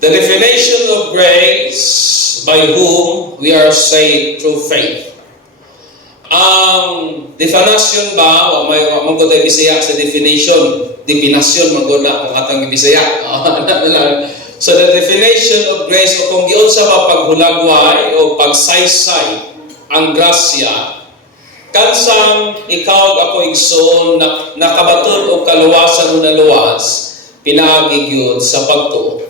The definition of grace, by whom we are saved through faith. Ang definition ba, o may manggo tayo Bisaya sa definition, magod na kung atang Bisaya. So the definition of grace, o kung giunsa ba paghulagway o pagsaysay ang grasya, kansang ikaw ako igsoon na nakabaton o kaluwasan o naluwas, pinagigyod sa pagtuo.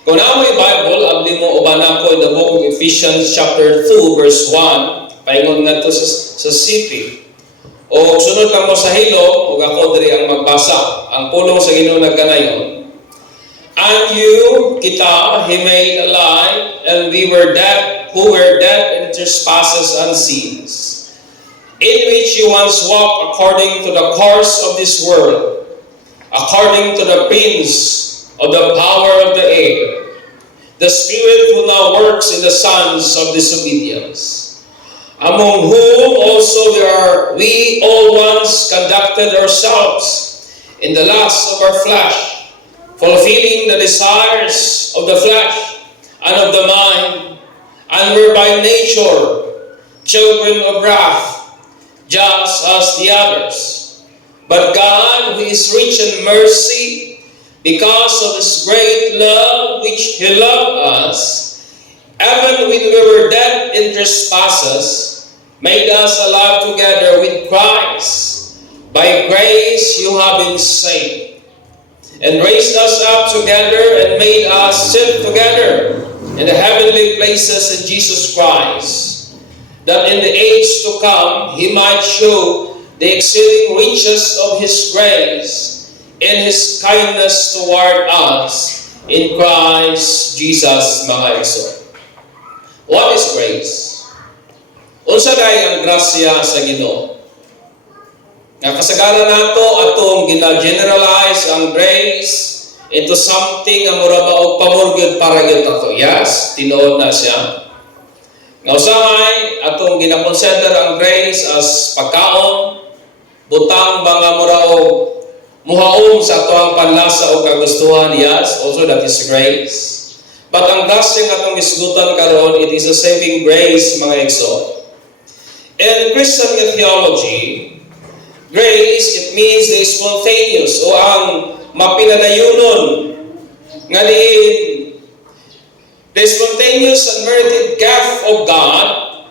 Kung naamoy Bible, abdi mo uban ako in the book of Ephesians chapter 2 verse 1, paingon nga ito sa city. O sunod lang mo sa hilo, ug ako diri ang magbasa. Ang pulong sa Ginoo nagkanayon. And you, kita, He made alive, and we were dead, who were dead in trespasses and sins, in which you once walked according to the course of this world, according to the prince of the power of the air, the spirit who now works in the sons of disobedience, among whom also we all once conducted ourselves in the lusts of our flesh, fulfilling the desires of the flesh and of the mind, and were by nature children of wrath, just as the others. But God, who is rich in mercy, because of His great love which He loved us, even when we were dead in trespasses, made us alive together with Christ. By grace you have been saved, and raised us up together and made us sit together in the heavenly places in Jesus Christ, that in the age to come He might show the exceeding riches of His grace in His kindness toward us in Christ Jesus, mga igsoon. What is grace? Unsa day ang grasya sa Ginoo? Nga kasagaran nato atong gina-generalize ang grace into something nga mura ba og pamorgyud para gyud nato. Yes, tinuod na siya. Nga usahay atong gina-consider ang grace as pagkaon, butang ba nga mura og muhaom sa ato ang panlasa o kagustuhan. Yes, also that is grace. But ang grasya nga atong isgutan karon, it is a saving grace, mga igsoon. In Christian theology, grace, it means the spontaneous o ang mapinadayunon nga diin the spontaneous and merited gift of God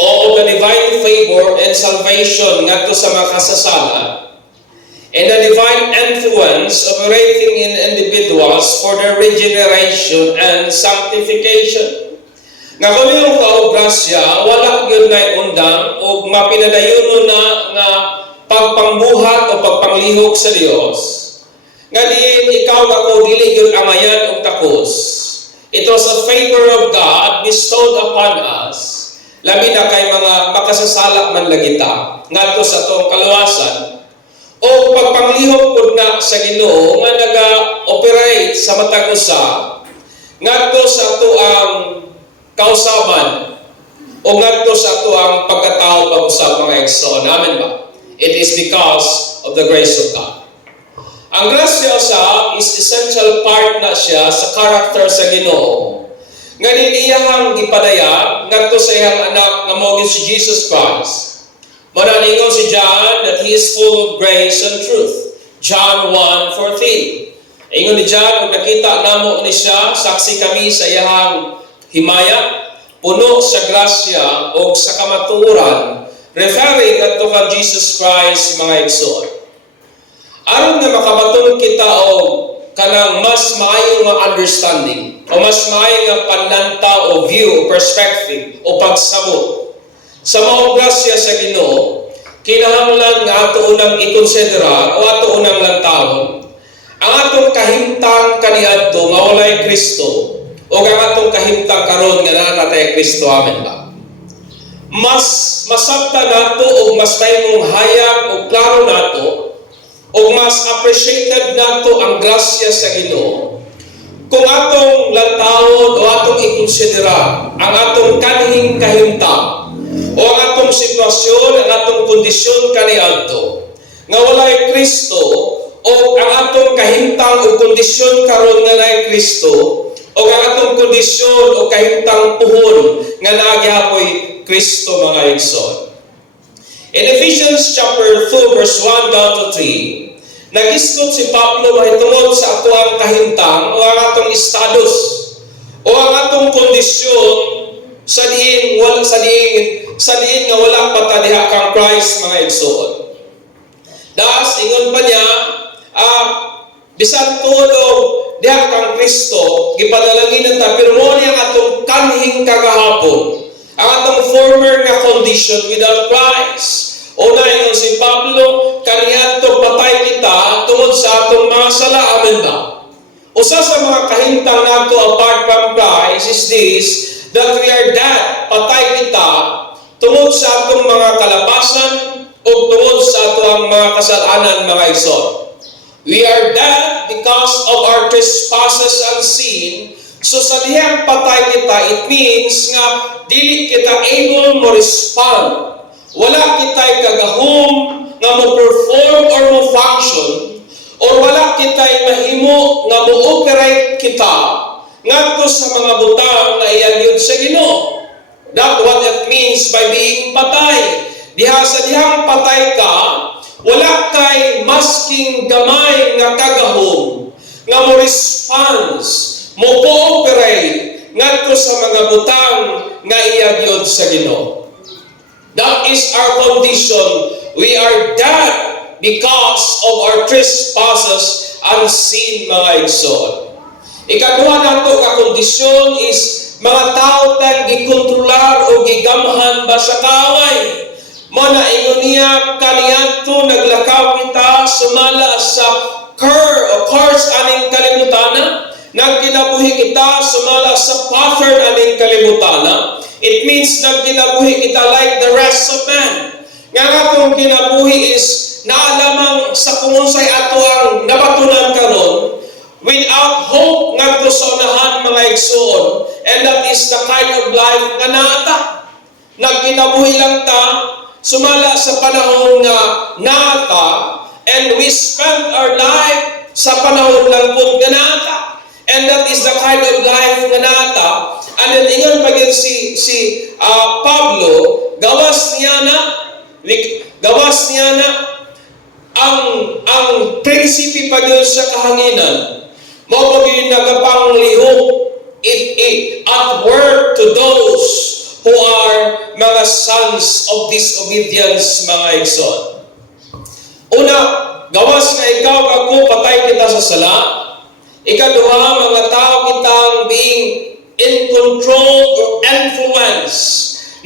o the divine favor and salvation ngadto sa mga kasasala, and the divine influence operating in individuals for their regeneration and sanctification. Nga kung yung kaograsya, wala yun na undang o mapinadayuno na nga pagpangbuhat o pagpanglihok sa Dios. Nga diin, ikaw ako dili yun amayan o takos. It was a favor of God bestowed upon us. Labi na kay mga makasasala man lagita. Nga to sa itong kaluwasan. O pagpanglihok po na sa Ginoo nga naga-operate sa matag usa ngadto sa ato ang kausaban o ngadto sa ato ang pagkatao pag-usab, mga igsoon. Amen ba? It is because of the grace of God. Ang grasya sa is essential part na siya sa character sa Ginoo. Nga iyang gipadayag ngadto sa iyang anak nga mao si Jesus Christ. Manalingon si John that he is full of grace and truth. John 1:14. Ingon ni John, kung nakita namo ni siya, saksi kami sa iyang himaya, puno sa grasya o sa kamatuoran, referring adto kang Jesus Christ, mga igsoon. Aron nga makabaton kita og kanang mas maayo nga understanding o mas maayo nga panlantaw o view o perspective o pagsabot sa maong grasya sa Ginoo, kinahanglan nga ato unang ikonsidera o ato unang lantawon ang atong kahimtang kaniadto nga walay Kristo o ang atong kahimtang karon nga naa natay Kristo. Amen ba? Mas masabta nato o mas maymong hayag o klaro nato o mas appreciated nato ang grasya sa Ginoo kung atong lantawon o atong ikonsidera ang atong kanhing kahimtang o ang atong sitwasyon, ang atong kondisyon kaniadto nga walay Kristo o ang atong kahimtang o kondisyon karon nga naay Kristo, o ang atong kondisyon o kahimtang puhon nga naagihapoy Kristo mga igsoon. In Ephesians chapter 2 verse 1 down to 3, nagisgot si Pablo mahitungod sa atuang kahimtang o ang atong status o ang atong kondisyon sa diin nga wala patadiha kang Christ mga igsoon. Das ingon pa niya, bisan todo diha kang Kristo gipadalangin ta pero mo niya atong kanhing kagahapon ang atong former nga condition without Christ. Una ingon si Pablo, kaniadto patay kita tungod sa atong mga sala, amen ba? Usa sa mga kahimtang nato apart from Christ is this, that we are dead, patay kita tungod sa atong mga kalapasan o tungod sa atong mga kasalanan mga igsoon. We are dead because of our trespasses and sin. So sa dihang patay kita, it means nga dili kita able mo respond. Wala kita'y kagahom nga mo-perform or mo-function, or wala kita'y mahimo nga mo-operate kita ngadto sa mga butang na iyagyod sa Ginoo. That's what it means by being patay. Diha sa dihang patay ka, wala kay masking gamay nga kagahom nga mo-response, mo-cooperate ngadto sa mga butang nga iyagyod sa Ginoo. That is our condition. We are dead because of our trespasses and sin, mga igsoon. Ikaduha nato nga kondisyon is mga tao tayong gikontrolar o gigamhan ba sa kaaway. Mana ingon niya kaniadto naglakaw kita sumala sa curse aning kalimutana, nagkinabuhi kita sumala sa pattern aning kalimutana. It means na kinabuhi kita like the rest of man. Nga atong kinabuhi is naalamang sa kumunsay ato ang nabatunan karon without hope ngadto sa unahan mga igsoon. And that is the kind of life nga naata. Nagkinabuhi lang ta sumala sa panahon nga naata, and we spend our life sa panahon lang po nga naata. And that is the kind of life nga naata. And then ingon pa si Pablo, gawas niya na ang prinsipi pa yun sa kahanginan. Mao pa yun nagapanglihok at work to those who are mga sons of disobedience, mga igsoon. Una, gawas nga ikaw ako patay kita sa sala. Ikaduha, mga tao kitang being in control or influence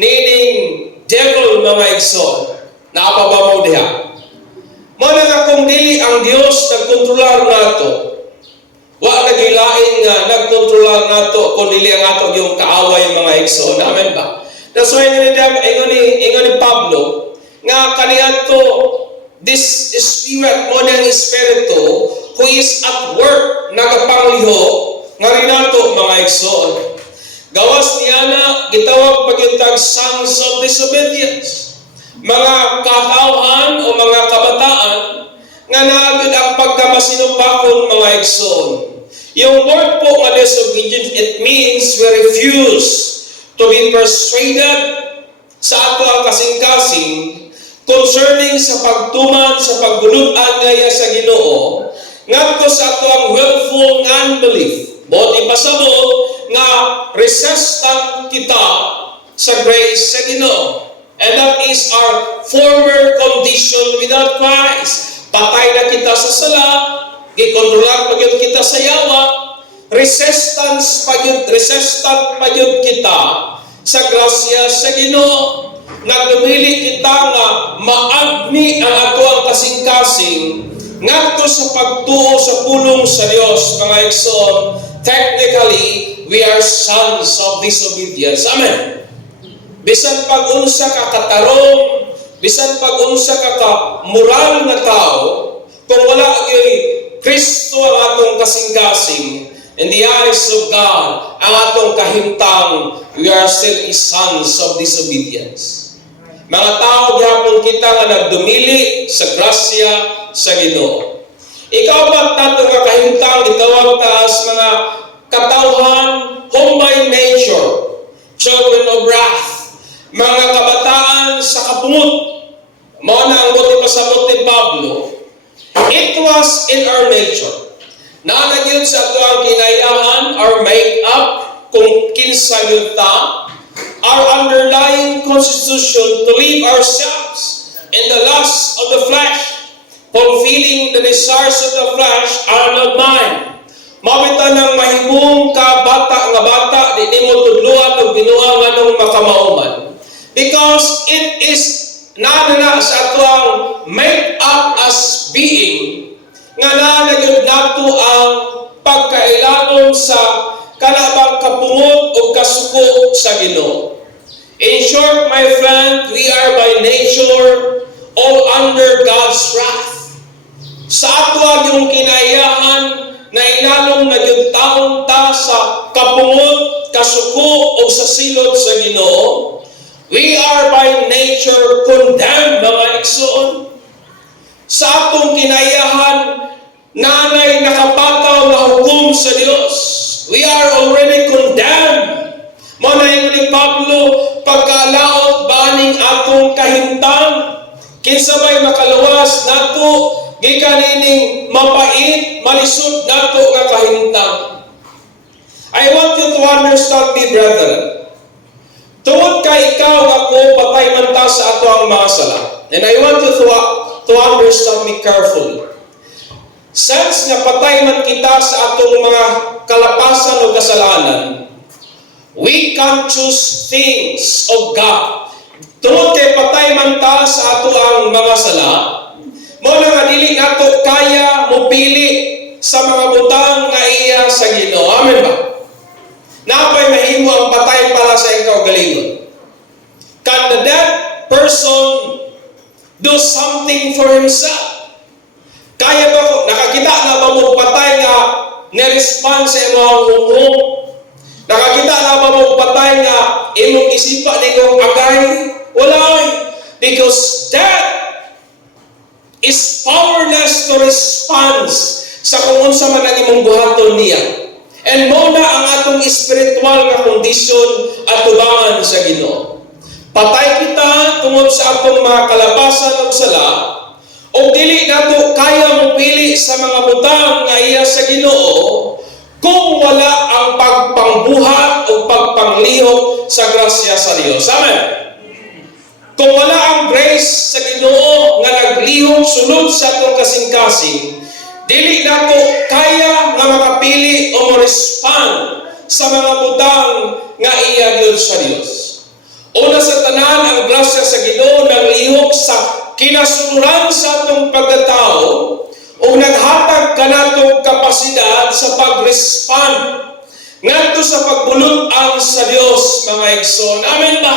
needing devil mga igsoon. Naapaba mo diha. Mana nga kung dili ang Dios nagkontrolar nato, wa nagilain nga nagkontrolar nato kung dili ang ato yung kaaway mga igsoon. Amen ba? That's why ingon ni Pablo nga kaniadto this spirit mo ng espiritu who is at work nagapangliho nga rin nato mga igsoon. Gawas niya na gitawag pagyuntag sons of disobedience. Mga katawhan o mga kabataan nga naagad ang pagkamasinupakon mga igsoon. Yung word po nga disobedience, it means we refuse to be persuaded sa ato ang kasing-kasing concerning sa pagtuman sa paggulutan ngaya sa Ginoo ngadto sa ato ang willful unbelief. Bot ipasabot nga resistant kita sa grace sa Ginoo. And that is our former condition without Christ. Patay na kita sa sala, gikontrolar pagyud kita sa yawa, resistant pagyud kita sa grasya sa Ginoo. Nagdumili kita nga maagni ang ato ang kasing-kasing ngadto sa pagtuo sa pulong sa Dios mga igsoon. Technically, we are sons of disobedience. Amen. Bisan pag-unsa ka katarong, bisan pag-unsa ka moral nga tao, kung wala gyud Kristo ang atong kasing-kasing, in the eyes of God, ang atong kahimtang, we are still sons of disobedience. Mga tao gihapon kita nga nagdumili sa grasya sa Ginoo. Ikaw ba't nato nga kahintang gitawag taas mga katawhan, home by nature, children of wrath, mga kabataan sa kapungot. Mao na ang buti pasabot ni Pablo. It was in our nature. Naanagyod sa ato ang kinayahan, our make-up, kung kinsa yun ta, our underlying constitution to live ourselves in the lust of the flesh, fulfilling the desires of the flesh and of mind. Mabita ng mahimong ka bata, di mo tudluan o binuang anong makamauman. Because it is nanana sa ato ang make up as being, nga nangyod nato ang pagkailangon sa kanabang kapungot o kasuko sa Ginoo. In short, my friend, we are by nature all under God's wrath. Sa ato yung kinayahan na ilalong nagyuntaon ta sa kapungot, kasuko o sa silot sa Ginoo, we are by nature condemned, mga igsoon. Sa atong kinayahan, nanay nakapataw na hukom sa Diyos. We are already condemned. Manay ni Pablo, pagkalaot baning atong kahintang, kinsabay makaluwas nato, gikanining mapait, malisod nato nga kahintang. I want you to understand me, brethren. Tungod kay ikaw ako, patay man ta sa ato ang mga sala. And I want you to understand me carefully. Since nga patay man kita sa atong mga kalapasan o kasalanan, we can choose things of God. Tungod kay patay man ta sa ato ang mga sala, mo na nga dili nato kaya mopili sa mga butang nga iya sa Ginoo. Amen ba? Napay mahimo ang patay para sa ikaw galingon. Can the dead person do something for himself? Kaya ba, nakakita na ba mo patay nga nirespond sa imong humom? Nakakita na ba mo patay nga imong isipa ningong agay? Wala. Because death is powerless to respond sa kung unsa man ang imong buhaton niya. And mo na ang atong spiritual nga kondisyon at tubangan sa Ginoo. Patay kita tungod sa atong mga kalapasan o sala, o dili nato kaya mopili sa mga butang nga iya sa Ginoo kung wala ang pagpangbuhat o pagpanglihok sa grasya sa Dios. Amen. Kung wala ang grace sa Ginoo nga naglihok sulod sa atong kasing-kasing, dili nato kaya nga makapili o mo-respond sa mga butang nga iya gyud sa Dios. Una sa tanan, ang grasya sa Ginoo naglihok sa kinasunuran sa atong pagkatao o naghatag kanatong kapasidad sa pag-respond ngadto sa pagbulot-an sa Dios, mga igsoon. Amen ba?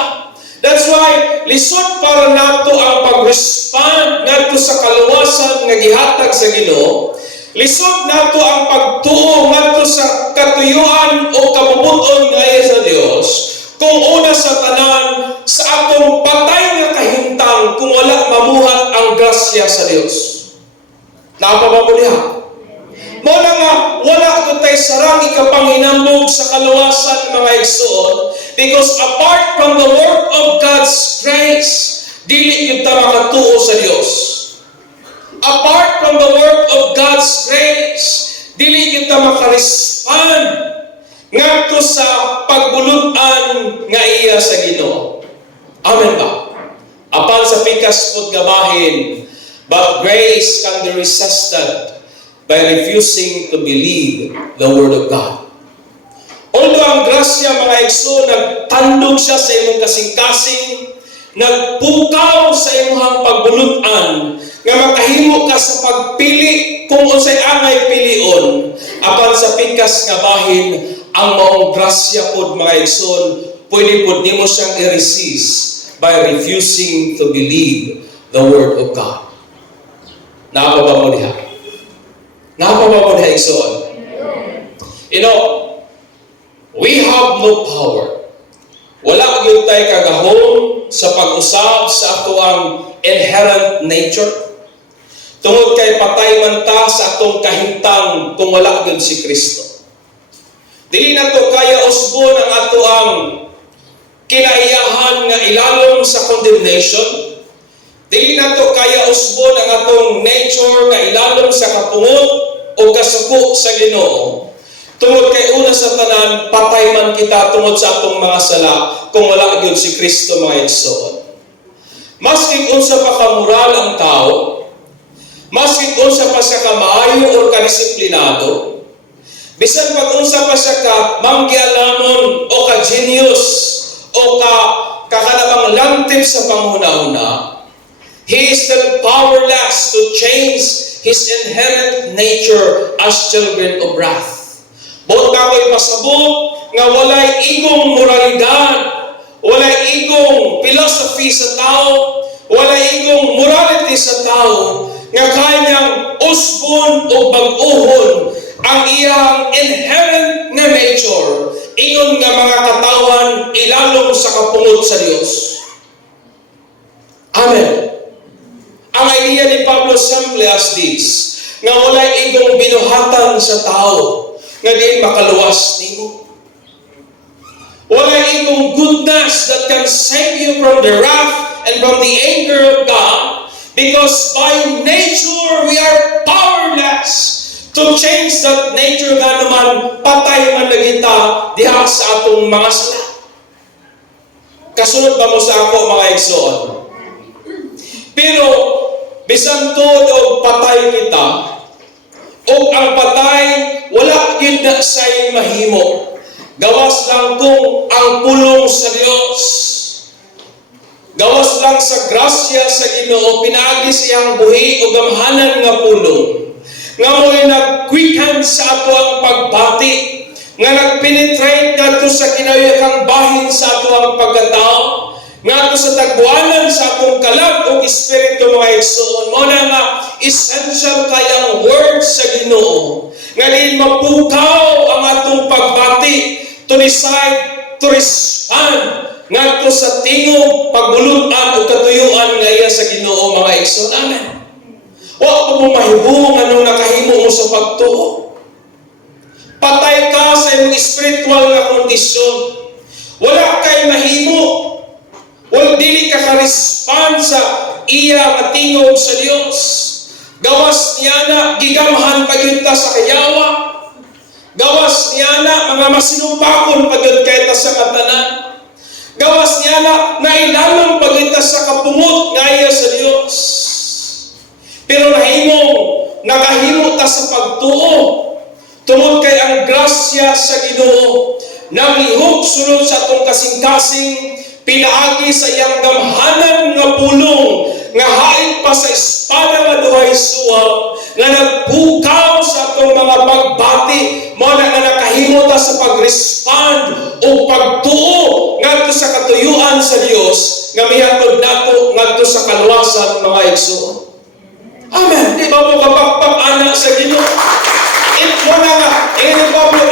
That's why lisod para nato ang pag-respond ngadto sa kaluwasan nga gihatag sa Ginoo. Lisod nato ang pagtuo ngadto sa katuyuan o kabubuton nga iya sa Dios. Kung una sa tanan, sa atong patay nga kahintang kung wala mamuhat ang grasya sa Dios. Napapabulihan. Mo na nga, wala ko tayo sarang ikapanginamog sa kaluwasan, mga igsoon, because apart from the work of God's grace, dili kita makatuo sa Dios. Apart from the work of God's grace, dili kita makarespond ngadto sa pagbulutan nga iya sa Ginoo. Amen ba? Apan sa pikas pud nga bahin, but grace can be resisted by refusing to believe the Word of God. Although ang grasya, mga igsoon, nagtandog siya sa imong kasing-kasing, nagpukaw sa imong pagbulutan, nga makahimo ka sa pagpili kung unsay angay pilion, apan sa pikas nga bahin, ang maong grasya pod, mga igsoon, pwede pod nimo siyang i-resist by refusing to believe the Word of God. Napaba mo diha? Napaba mo diha, igsoon? You know, we have no power. Wala gyud tay kagahom sa pag-usab sa ato ang inherent nature. Tungod kay patay man ta sa atong kahimtang kung wala gyud si Kristo. Dili na to kaya usbon ang ato ang kinaiyahan nga ilalom sa condemnation. Dili na to kaya usbon ang atong nature nga ilalom sa kapungot o kasuko sa Ginoo. Tungod kay una sa tanan, patay man kita tungod sa atong mga sala kung wala gyud si Kristo, mga igsoon. Maski unsa pa kamoral ang tao, maski unsa pa siya kamaayo o kadisiplinado, bisan pag unsa pa siya ka manggialamon o ka-genius o kakanabang lantip sa panghuna-una, he is still powerless to change his inherent nature as children of wrath. Buot ka ko'y pasabot nga walay igong moralidad, walay igong philosophy sa tao, walay igong morality sa tao, nga kanyang usbon o bag-uhon ang iyang inherent na nature, ingon nga mga katawan ilalong sa kapungot sa Dios. Amen. Ang idea ni Pablo simply as this, nga walay igong binuhatan sa tao, nga di makaluwas nimo. Walay igong goodness that can save you from the wrath and from the anger of God, because by nature we are powerless to change that nature nga naman patay man nagita diha sa atong mga sala. Kasunod ba mo sa ako, mga igsoon? Pero bisan tuod og patay kita, og ang patay wala gyud na say mahimo. Gawas lang kung ang pulong sa Dios, gawas lang sa grasya sa Ginoo, pinaagi siyang buhi o gamhanan nga pulong, nga mo'y nag-quicken sa ato ang pagbati, nga nag-penetrate kadto sa kinayakang bahin sa ato ang pagkatao, nga sa tagwanan sa atong kalag o espiritu, mga igsoon. Mo na nga essential kayang word sa Ginoo, nga din mapukaw ang atong pagbati to decide to respond ngadto sa tingog pagbulutan o katuyuan nga iya sa Ginoo, mga igsoon. Amen. Wa mo mahibong anong nakahimo mo sa pagtuo. Patay ka sa imong spiritual nga kondisyon. Wala kay mahimo. Wal dili ka ka-respond sa iya nga tingog sa Dios. Gawas niya na gigamhan pagyud ta sa kayawa. Gawas niya na mga masinumpakon pagyud kay ta sa katanan. Gawas niya na nailalong pagyud ta sa kapungot nga iya sa Dios. Pero nakahimo ta sa pagtuo tungod kay ang grasya sa Ginoo naglihok sulod sa atong kasing-kasing, pinaagi sa iyang gamhanan nga pulong nga hain pa sa espada nga duhay suwag, nga nagpukaw sa atong mga pagbati, mo na nga nakahimo ta sa pag-respond o pagtuo ngadto sa katuyuan sa Dios nga mihatod nato ngadto sa kaluwasan, mga igsoon. Amen. Di ba mo kapagpag-ana sa Ginoo?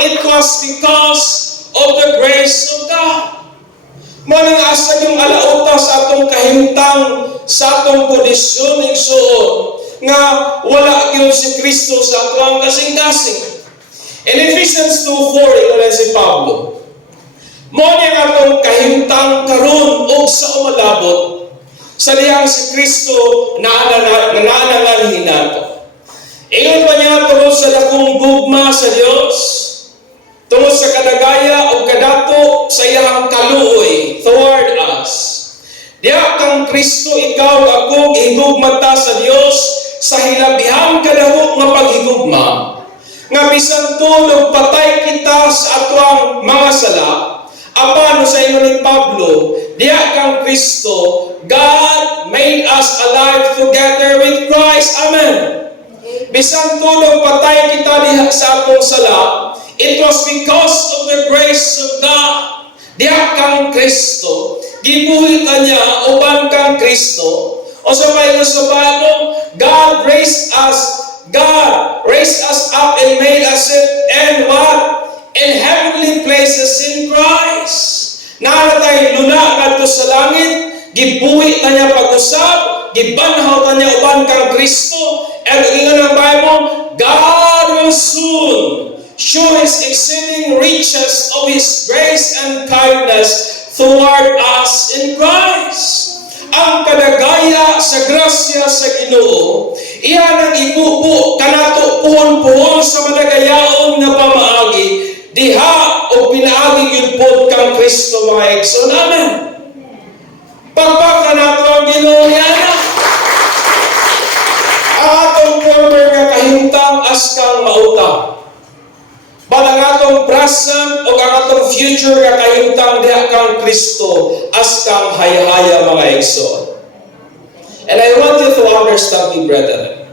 It was because of the grace of God. Manang asa yung alauta sa atong kahimtang, sa atong kondisyon, igsoon, nga wala gyud si Kristo sa atong kasing-kasing. In Ephesians 2:4, ito si Pablo, mo niya atong kahimtang karon og sa umalabot, sa diyang si Kristo nananalhin nato. Ingon pa niya tungod sa dakong gugma sa Dios, tungod sa kadagaya o kadato sa iyang kaluoy toward us. Diya kang Kristo, ikaw ako higugma ta sa Dios sa hilabihang kadahok nga paghigugma, nga bisan tulog patay kita sa atwang mga sala. Apano sa ingon ni Pablo, diya kang Kristo, God made us alive together with Christ. Amen. Bisan tulog patay kita diha sa atong sala, it was because of the grace of God. Diha kang Kristo, gibuhi ka niya, uban kang Kristo. O sa Bible sa Bible, God raised us up and made us sit and what? In heavenly places in Christ. Naratay luna kadto sa langit, gibuhi ka niya pag-usab, gibanhaw kanya uban kang Kristo, and ingon ang Bible, God will soon show His exceeding riches of His grace and kindness toward us in Christ. Ang kadagaya sa grasya sa Ginoo, iyan ang ibubo kanato puhon-puhon sa madagayaon nga pamaagi, diha o pinaagi yun po kang Kristo mga igsoon. Amen. Pagpaka nato ang Ginoo yana. Ang atong former nga kahintang askang mauta. Balang atong present o ang atong future nga kahintang diha kang Kristo askang hayhaya mga igsoon. And I want you to understand me, brethren.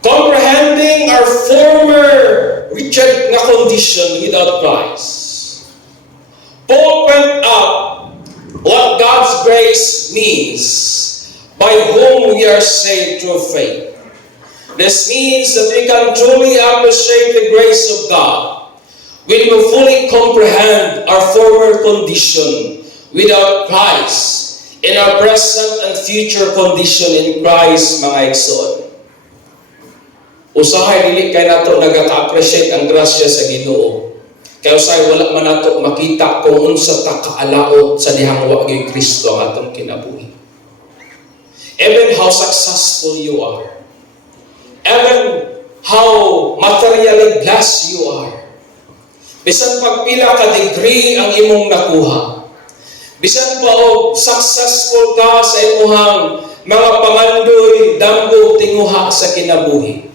Comprehending our former wretched na condition without Christ, Paul went up what God's grace means, by whom we are saved through faith. This means that we can truly appreciate the grace of God when we fully comprehend our former condition without Christ in our present and future condition in Christ, mga igsoon. Usahay dili kay nato nagaka-appreciate ang grasya sa Ginoo. Kaya usahay wala man nato makita kung unsa ta kaalaot sa dihang wa gyud Kristo ang atong kinabuhi. Even how successful you are, even how materially blessed you are, bisan pagpila ka degree ang imong nakuha, bisan pa og successful ka sa imong mga pangandoy, damgo, tinguha sa kinabuhi,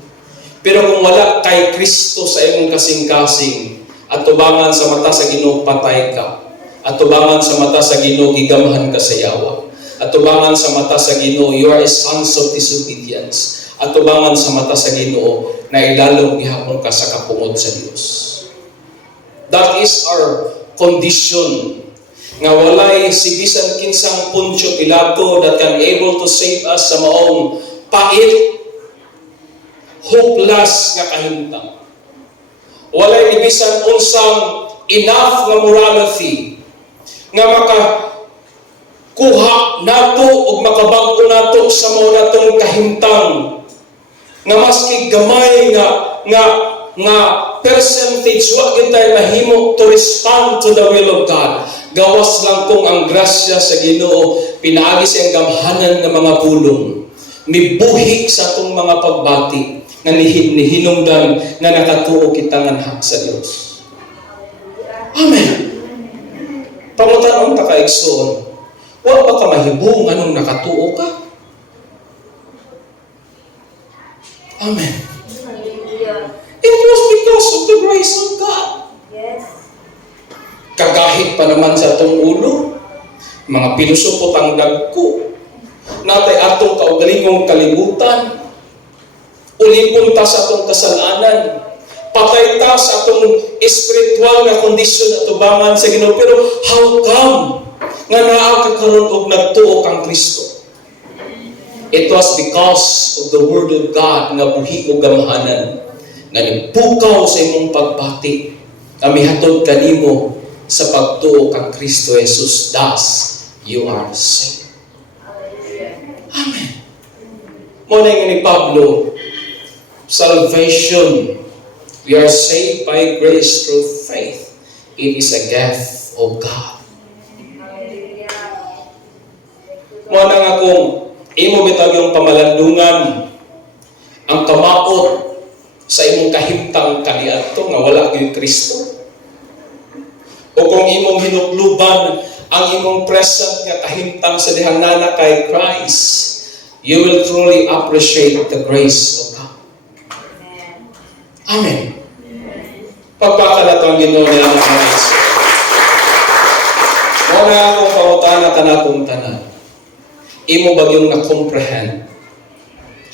pero kung wala kay Kristo sa imong kasing-kasing, at tubangan sa mata sa Ginoo patay ka, at tubangan sa mata sa Ginoo gigamahan ka sa yawa, at tubangan sa mata sa Ginoo you are a sons of disobedience, at tubangan sa mata sa Ginoo na ilalong gihapon ka sa kapungod sa Dios. That is our condition, nga walay si bisan kinsang Poncio Pilato that can able to save us sa maong pait, hopeless nga kahimtang. Walay ni bisan unsang enough nga morality nga makakuha nato o makabag-o nato sa mao natong kahimtang nga maski gamay nga percentage wa gyud tayo mahimo to respond to the will of God. Gawas lang kung ang grasya sa Ginoo pinaagi sa gamhanan nga mga pulong, mibuhi sa atong mga pagbati nga hinungdan nga nakatuo kita nga sa Dios. Amen. Pangutanon ta ka igsoon, wa ba ka mahibong anong nakatuo ka? Amen. It was because of the grace of God. Yes. Kagahit pa naman sa atong ulo, mga pilusupot ang dagko, natay atong kaugalingong kalibutan, ulipon ta sa atong kasalanan, patay ta sa atong espiritual na kondisyon at tubangan sa Ginoo. Pero how come nga naagkakaroon og nagtuo kang Kristo? It was because of the Word of God nga buhi o gamhanan nga nipukaw sa imong pagbati, kami hatod kanimo sa pagtuo kang Kristo Jesus. Thus, you are saved. Amen. Muna nga ni Pablo, salvation, we are saved by grace through faith. It is a gift of God. Muna nga kung imo bitag yung pamalandungan, ang kamaot sa imong kahimtang kaniadto nga wala gyud Kristo, o kung imong hinukluban ang imong present nga kahimtang sa dihang nana kay Christ, you will truly appreciate the grace of God. Amen. Pagpakala ang Ginoo nila mga Kristo. Muna akong pangutana kanatong tanan, imo ba yung na-comprehend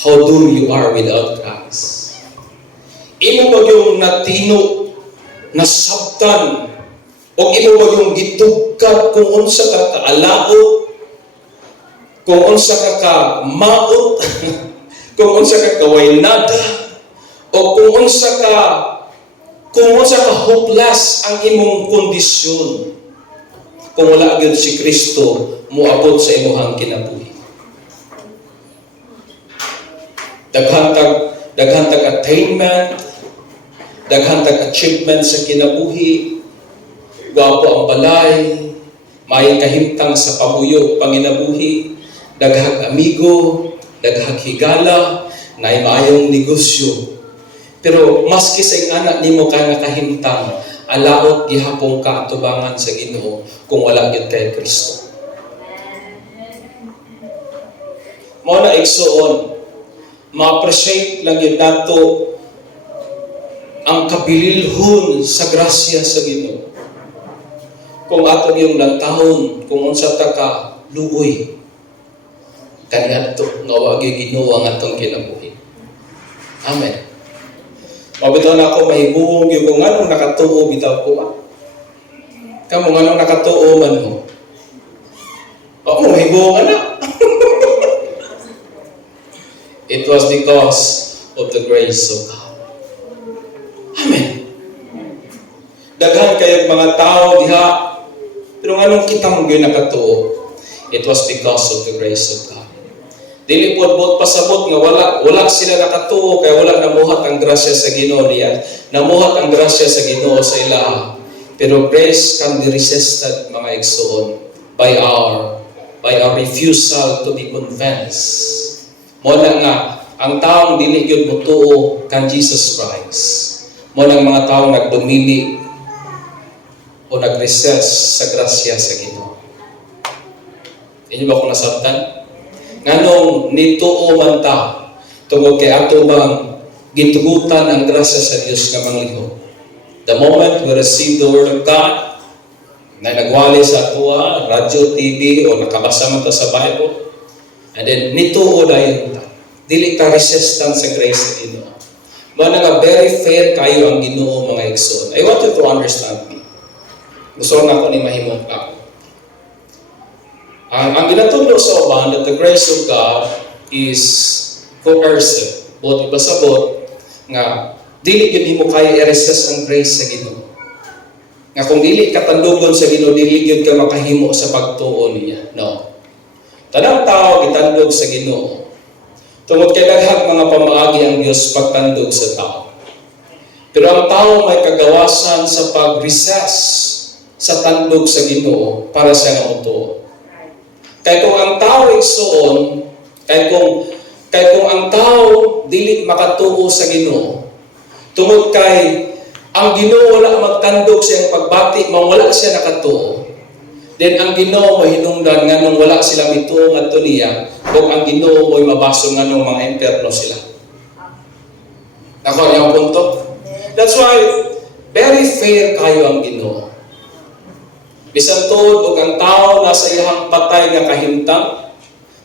how do you are without Christ? Imo ba yung natino, nasabtan, o imo ba yung gitugkad kung unsa ka kaalaot, kung unsa ka kamaot, kung unsa ka kawaynada, o kung unsa ka hopeless ang imong kondisyon, kung wala gyud si Kristo moabot sa imong kinabuhi. Daghan tag attainment, daghan tag achievement sa kinabuhi, gwapo ang balay, may kahimtang sa pabuyo panginabuhi, daghang amigo, daghang higala, na maayong negosyo. Pero maski sa ingana nimo ka nga kahimtang, alaot gihapon ka atubangan sa Ginoo kung wala gyud kay Kristo. Mao na igsuon, ma-appreciate lang yun nato ang kapililhon sa grasya sa Ginoo. Kung ato yung lantahon, kung unsa ta ka luoy, kaniadto nga wa gyud Ginoo ang atong kinabuhi. Amen. Mabitaw na ako mahibuong yung kung anong nakatuo bitaw ko. Kamu anong nakatuo man mo. Oo, mahibuong anak. It was because of the grace of God. Amen. Daghan kayong mga tao diha, pero anong kita mo gyud nakatuo? It was because of the grace of God. Dili pod pasabot nga wala sila nakatuo kay wala namuhat ang grasya sa Ginoo niya. Namuhat ang grasya sa Ginoo sa ilaha. Pero grace can be resisted, mga igsoon, by our refusal to be convinced. Mo na nga ang taong dili gyud motuo kan Jesus Christ. Mo nang mga taong nagdumili o nag-resist sa grasya sa Ginoo. Inyo ba kung nasabtan? Nganong nituo man ta tungod kay ato bang gitugutan ang grasya sa Dios nga manglihok. The moment we receive the Word of God, na nagwali sa atua, radyo, TV, o nakabasa man ta sa Bible, and then nituo dayon ta. Dili ta resistant sa grace sa Ginoo. Mao nga very fair kayo ang Ginoo, mga igsoon. I want you to understand me. Gusto nga ko ni mahimong ka. Ang ginatudlo sa uban that the grace of God is coercive. Bot ibasabot nga dili gyud nimo kaya i-resist ang grace sa Ginoo. Nga kung dili ka tandugon sa Ginoo, dili gyud ka makahimo sa pagtuo niya. No. Tanang tao gitandog sa Ginoo. Tungod kay daghang mga pamaagi ang Dios pagtandog sa tao. Pero ang tao may kagawasan sa pag-resist sa tandog sa Ginoo para sa nga motuo. Kay kung ang tao igsoon, kay kung ang tao dili makatuo sa Ginoo, tungod kay ang Ginoo wala magtandog sa iyang pagbati, mawala siya nakatuo. Then ang Ginoo mo hinungdan nganong wala sila mituo ngadto niya, kung ang Ginoo mo'y mabaso nganong mga imperno sila. Ako yung punto. That's why very fair kayo ang Ginoo. Bisan tuod og ang tao nasa iyang patay nga kahimtang,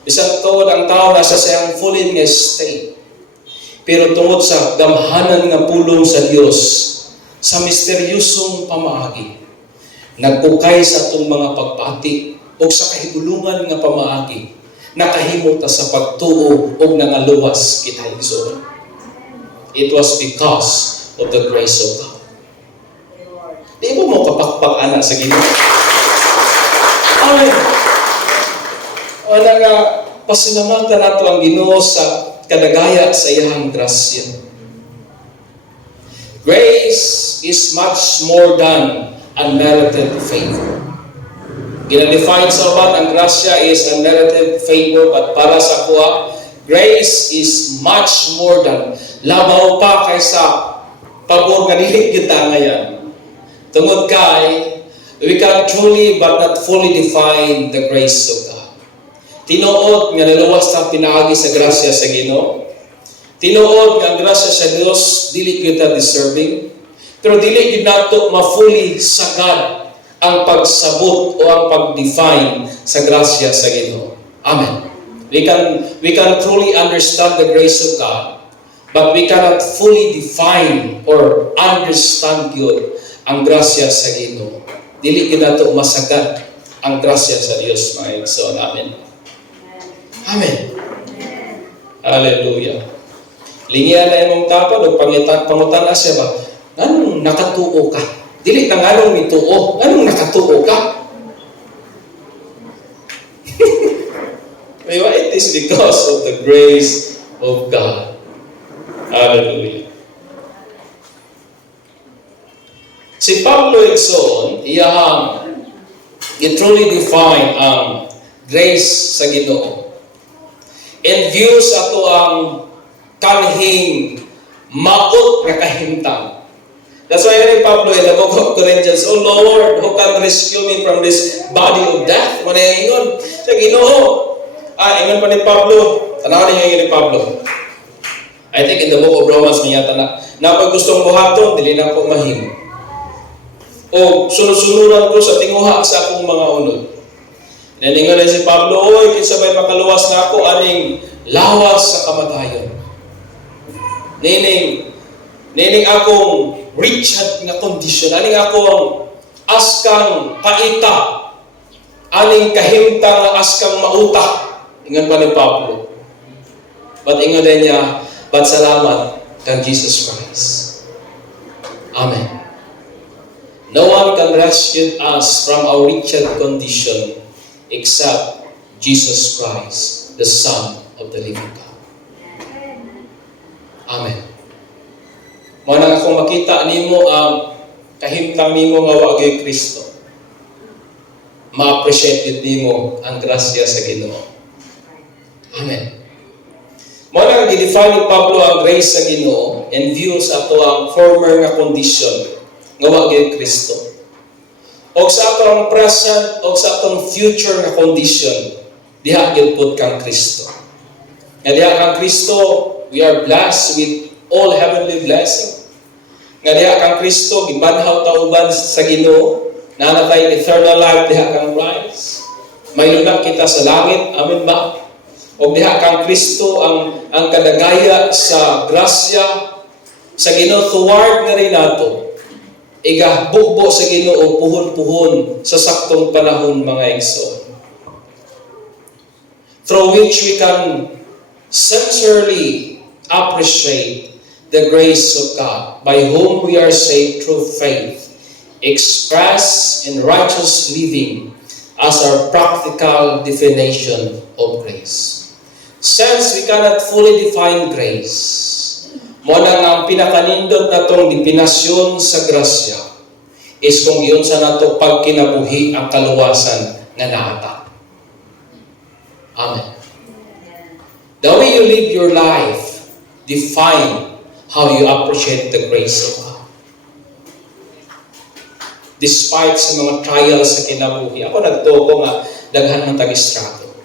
bisan tuod ang tao nasa sa iyang fallen nga state. Pero tungod sa gamhanan nga pulong sa Dios, sa misteryosong pamaagi, nagpukay sa atong mga pagpati o sa kahigulungan nga pamaagi, nakahimo ta sa pagtuo o nangaluwas kita igsoon. It was because of the grace of God. Di ba mo kapakpak-anak sa Ginoo? Amen. Wala nga, pasalamatan nato ang Ginoo sa kadagaya sa iyang grasya. Grace is much more than unmerited favor. Gina-define sa uban ang grasya is unmerited favor, but para sa kuha, grace is much more than labaw pa kaysa pabor nga dili kita ngayon. Tungod kay, we can truly but not fully define the grace of God. Tinuod nga naluwas ta pinaagi sa grasya sa Ginoo. Tinuod nga ang grasya sa Dios dili kita deserving, pero dili gid nato ma-fully sagad ang pagsabot o ang pag-define sa grasya sa Ginoo. Amen. We can truly understand the grace of God, but we cannot fully define or understand yun ang grasya sa Ginoo. Dili gid nato masagad ang grasya sa Dios, mga igsoon. Amen. Amen. Hallelujah. Lingian na imong tapon o pangutana siya ba? Anong nakatuo ka? Dili na nganong mituo. Anong nakatuo ka? It is because of the grace of God. Hallelujah. Si Pablo Igsoon, iyahang i-truly define ang grace sa Ginoo. In view sa ato ang kanhing maot nga kahimtang. That's why ni Pablo in the book of Corinthians, "O Lord, who can rescue me from this body of death?" Manaingon sa Ginoo. Ingon pa ni Pablo. Tanaw niyo ni Pablo. I think in the book of Romans niya na pag gustong buhaton, dili na ko mahimo. O sunod-sunuran ko sa tinguha sa akong mga unod. Naningon na si Pablo, "Oy, kinsa may makaluwas na ako aning lawas sa kamatayon." Nining akong wretched nga condition, aning akong askang kaita, aning kahimtang nga askang mauta. Ingon pa ni Pablo. But ingon din niya, but salamat kang Jesus Christ. Amen. No one can rescue us from our wretched condition except Jesus Christ, the Son of the living God. Amen. Mao nang akong makita nimo ang kahimtang nimo nga wa gyud Kristo. Ma-appreciate nimo ang grasya sa Ginoo. Amen. Mao nang gi-define ni Pablo ang grace sa Ginoo in view sa ato ang former nga condition nga wa gyud Kristo. O sa atong present o sa atong future nga condition, diha gyud pud kang Kristo. Nga diha kang Kristo, we are blessed with all heavenly blessing. Nga diha kang Kristo, gibanhaw tauban sa Ginoo, nanatay eternal life diha kang Christ. May lunak kita sa langit, amen ba? O diha kang Kristo ang kadagaya sa grasya sa Ginoo tuward nga rin nato. Igahbukbo sa Ginoo puhon-puhon sa saktong panahon mga igsoon. Through which we can sincerely appreciate the grace of God, by whom we are saved through faith, expressed in righteous living as our practical definition of grace. Since we cannot fully define grace, mo na ang pinakanindot natong definasyon sa grasya is kung iyon sa nato pagkinabuhi ang kaluwasan nga naata. Amen. The way you live your life define how you appreciate the grace of God. Despite sa mga trials sa kinabuhi, ako nagtuko nga daghan ng tag-struggle.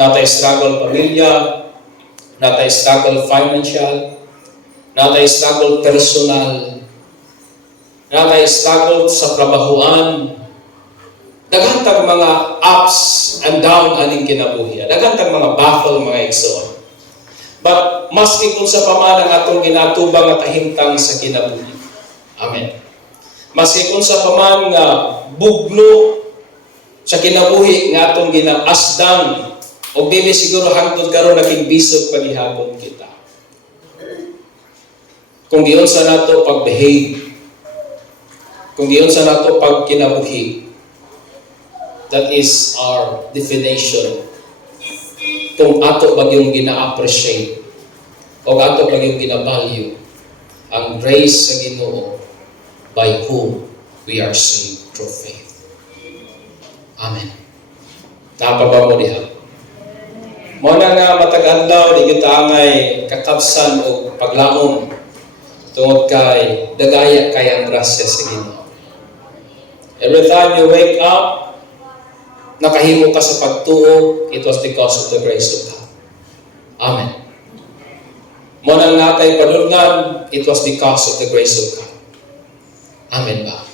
Natay struggle pamilya, natay struggle financial, natay struggle personal, natay struggle sa trabahuan, daghan tag mga ups and down aning kinabuhi, daghan tag mga battle mga igsoon. But maski kung sa paman ang atong ginatubang at kahimtang sa kinabuhi. Amen. Maski kung sa paman nga bugno sa kinabuhi nga atong ginaasdang o bili siguro hangtod karon nakigbisog paghihapon kita. Kung giyon sa nato pag-behave, kung giyon sa nato pagkinabuhi, that is our definition. Kung ato bagyong gina-appreciate o ato bagyong gina-value ang grace sa Ginoo by whom we are saved through faith. Amen. Napaba mo diha. Mo na nga matag-adlaw di kita angay kakabsan o paglaom tungod kay dagaya kay ang grasya sa Ginoo. Every time you wake up, nakahimo ka sa pagtuo, it was because of the grace of God. Amen. Mo nang natay padulngan, it was because of the grace of God. Amen ba?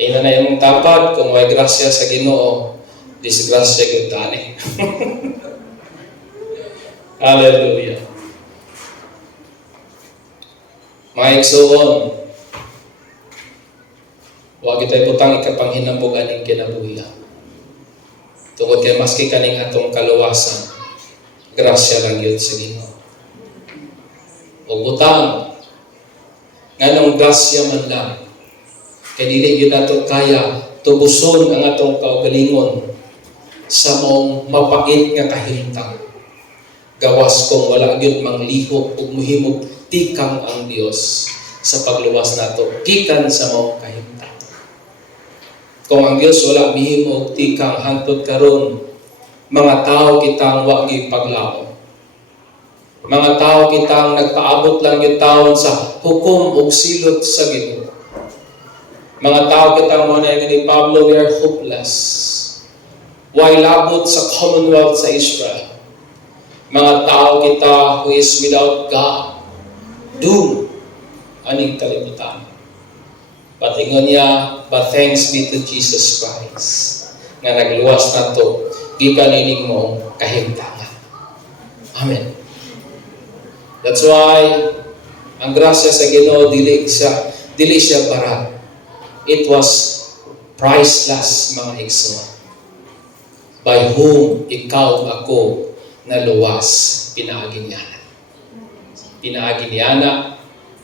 Ina na yung tapad, kung may grasya sa Ginoo, disgrasya gud tani. Hallelujah. Mga igsoon, huwag ito'y putang ikapanghinambog aning kinabuhi. Tungod kay maski kaning atong kaluwasan, grasya lang yun sa Ginoo. O butang, nganong grasya man lang, kay dili yun nato kaya tubuson ang atong kaugalingon sa mong mapait nga kahintang. gawas kong wala gyud manglihok ug mohimog tikang ang Dios sa pagluwas nato gikan sa mao kahimtang. Kung ang Dios wala mihimo og tikang hangtod karon, mga tao kitang wa gyud paglaom. Mga tao kitang nagpaabot lang gyud taon sa hukom ug silot sa Ginoo. Mga tao kitang mo na ni Pablo, we are hopeless. Why labot sa Commonwealth sa Israel? Mga tao kita who is without God, doom, aning kalibutan. But ingon niya, but thanks be to Jesus Christ, nga nagluwas nato gikan ining mo kahimtangan. Amen. That's why ang grasya sa Ginoo dili siya barat. It was priceless, mga igsoon. By whom ikaw ako naluwas, pinaagi niya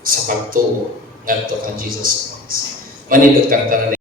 sa pagtuo ngadto kang Jesus Christ. Manindot kang tanan